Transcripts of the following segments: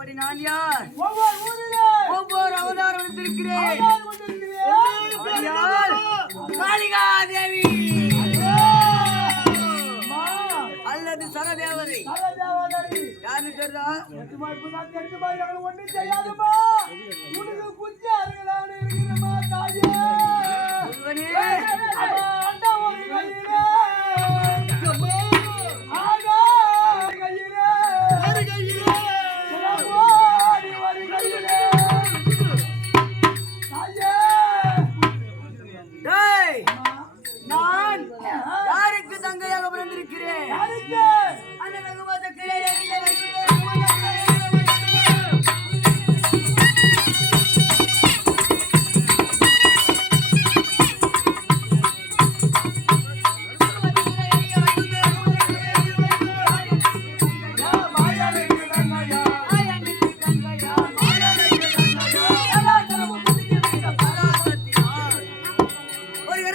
அப்படி நான் யார்? ஒவ்வொரு அவதாரம் எடுத்திருக்கிறேன். ஆகையால் காளிகா தேவி அல்லது சரதேவதை. யாருன்னு தெரியுதா? முருகனே. டேய்,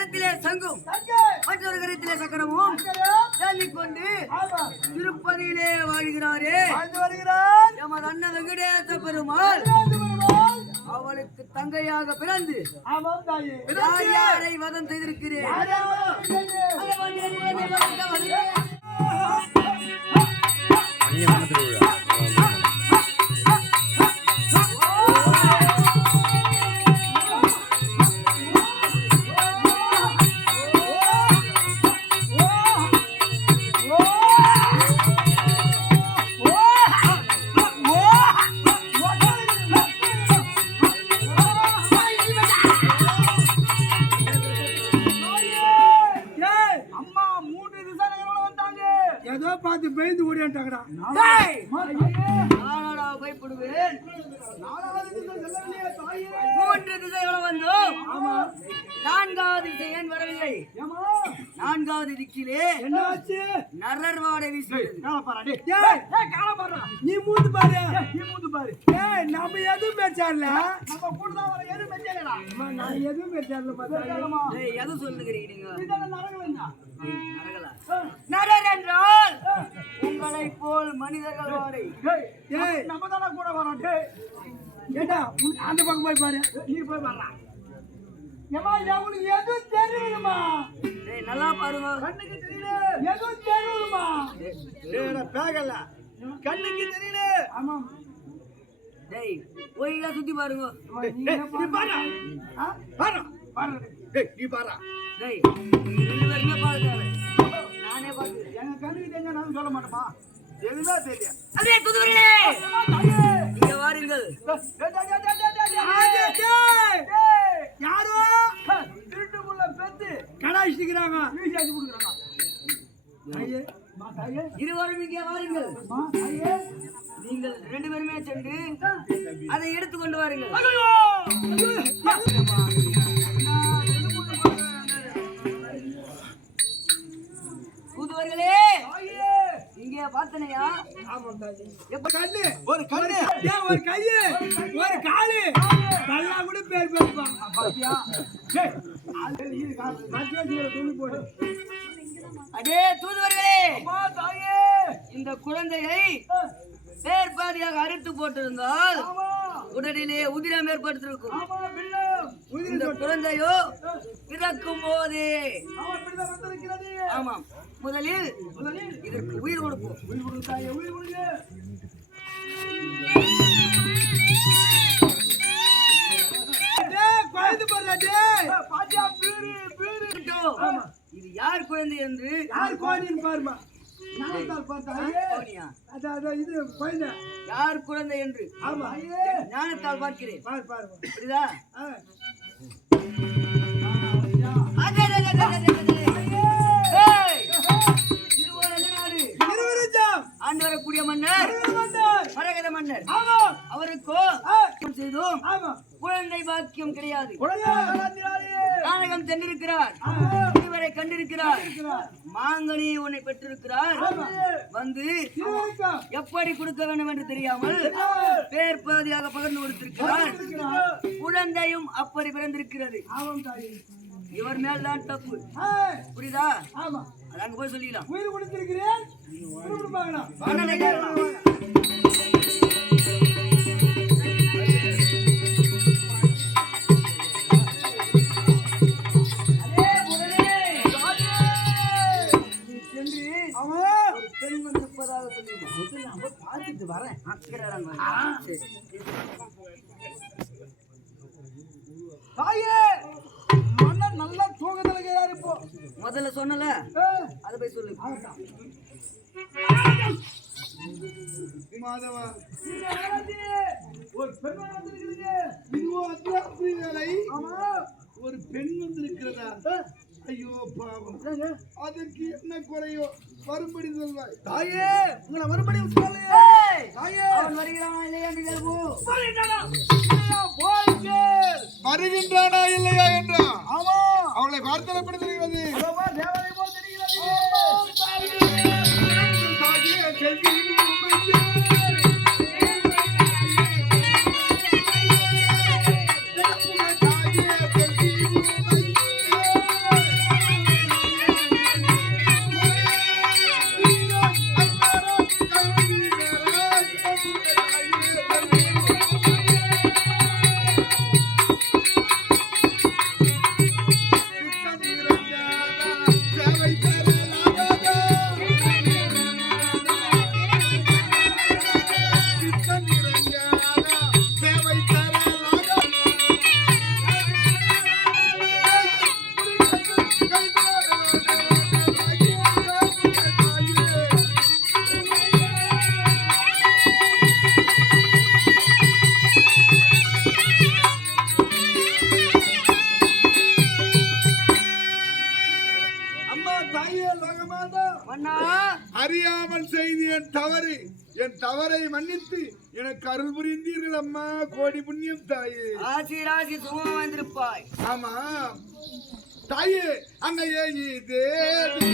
கரத்திலே சங்கும். மற்றொரு கரத்திலே சக்கரமும் தாங்கிக் கொண்டு திருப்பதியிலே வாழ்கிறாரே. எமது அண்ணன் வெங்கடேச பெருமாள். அவளுக்கு தங்கையாக பிறந்து யார் யாரை வதம் செய்திருக்கிறேன்? மூன்று திசைகளும் வந்தோம். நான்காவது திசை ஏன் வரவில்லை நான்காவது திக்கிலே என்னாச்சு? நரர் வாடை காலப்பாரா நீ மூந்து பாரு. நீ மூந்து பாரு. ஏய் நம்ம எதுவும் பேச்சாடல? நம்ம கூட தான் வர எது மெச்சேலடா நான் எதுவும் பேச்சாடல பார்த்தா டேய், எதை சொல்லுகிறீங்க நீங்க? இதான நரகலன்னா நரகலா? நரர் என்றால் உங்களை போல் மனிதர்கள் வாடை. ஏய் நம்ம தான கூட வரோம். உன் அந்த பக்கம் போய் பாரு. நீ போய் வரலாம் ஏமா எவனுக்கு எதுவும் தெரியணுமா? டேய் நல்லா பாருங்க. கண்ணுக்கு தெரியல. எதுவும் தெரியணுமா? டேய் பேகல கண்ணுக்கு தெரியல. ஆமா. டேய் ஒழுங்கா சுத்தி பாருங்க. நீ பாரு? பாரு? பாரு. டேய் நீ பாரு. டேய் நீங்க ரெண்டு பேருமே பார்க்காத நானே பார்க்கிறேன் எங்க கண்ணுக்கு தெரிஞ்சா நான் சொல்ல மாட்டேமா எதுவுமே தெரியும் அதே குதிரையே இங்க வாருங்கள். யாரோ திருட்டுக்குள்ள பெத்து கடாயிச்சுக்கிறாங்க கொடுக்குறாங்க இருவரும் இங்கே வாருங்கள் நீங்கள் ரெண்டு பேருமே சென்று அதை எடுத்து கொண்டு வாருங்கள் எப்ப கண்ணு. ஒரு கண்ணு. ஒரு கையு. ஒரு காலு. நல்லா கூட பேர் பேருப்பான் போடு. அடே தூதுவர்களே. இந்த குழந்தையை பேர் பாதியாக அறுத்து போட்டிருந்தால் ஆமா. உடலிலே உதிரம் ஏற்படுத்திருக்கும் இந்த குழந்தையோ பிறக்கும் போதே. ஆமாம். முதலில் இதற்கு உயிர் கொடுப்போம். உயிர் கொடு தாயே உயிர் கொடுங்க. இது யார் குழந்தை என்று? யார் கோணின்னு பாருமா. யார் குழந்தை. என்று? ஆமா. ஞானத்தால் பார்க்கிறேன். பாரு பாரு புரியுதா வளர்த்தினாரே. நாடகம் சென்றிருக்கிறார். இவரை கண்டிருக்கிறார். மாங்கனி உன்னை பெற்றிருக்கிறார். வந்து எப்படி கொடுக்க வேண்டும் என்று தெரியாமல் பேர் பாதியாக பகிர்ந்து கொடுத்திருக்கிறார். குழந்தையும் அப்படி பிறந்திருக்கிறது. இவர் மேல் தான் தப்பு புரியுதா? அங்க போய் சொல்லிடலாம். உயிர் கொடுத்திருக்கிறேன். தாயே! மன்னன் நல்லா தூக்கத்துல இருக்கிறாரு இப்போ. முதல்ல சொன்னல? அதை போய் சொல்லு. மாதவா. ஒரு பெண் வந்திருக்கிறீங்க இதுவும் அத்தியாவசிய வேலை. ஆமா. ஒரு பெண் வந்திருக்கிறதா ஐயோ பாவம். அதற்கு என்ன குறையோ? மறுபடி சொல்வாய். தாயே உங்களை மறுபடியும் சொல்லு. ஏய்! தாயே. அவன் வருகிறானா இல்லையா என்று கேள்வோம். வருகின்றானா இல்லையா என்றா? ஆமா. அவளை வார்த்தனப்படுத்துகிறது ஆமா, தேவதை போல் தெரிகிறது. அறியாமல் செய்து என் தவறு. என் தவறை மன்னித்து எனக்கு அருள் புரிந்தீர்கள் அம்மா. கோடி புண்ணியம் தாயே. ராசி ராசி சுகமா வந்திருப்பாய். ஆமா. தாயே அன்னையே தேவி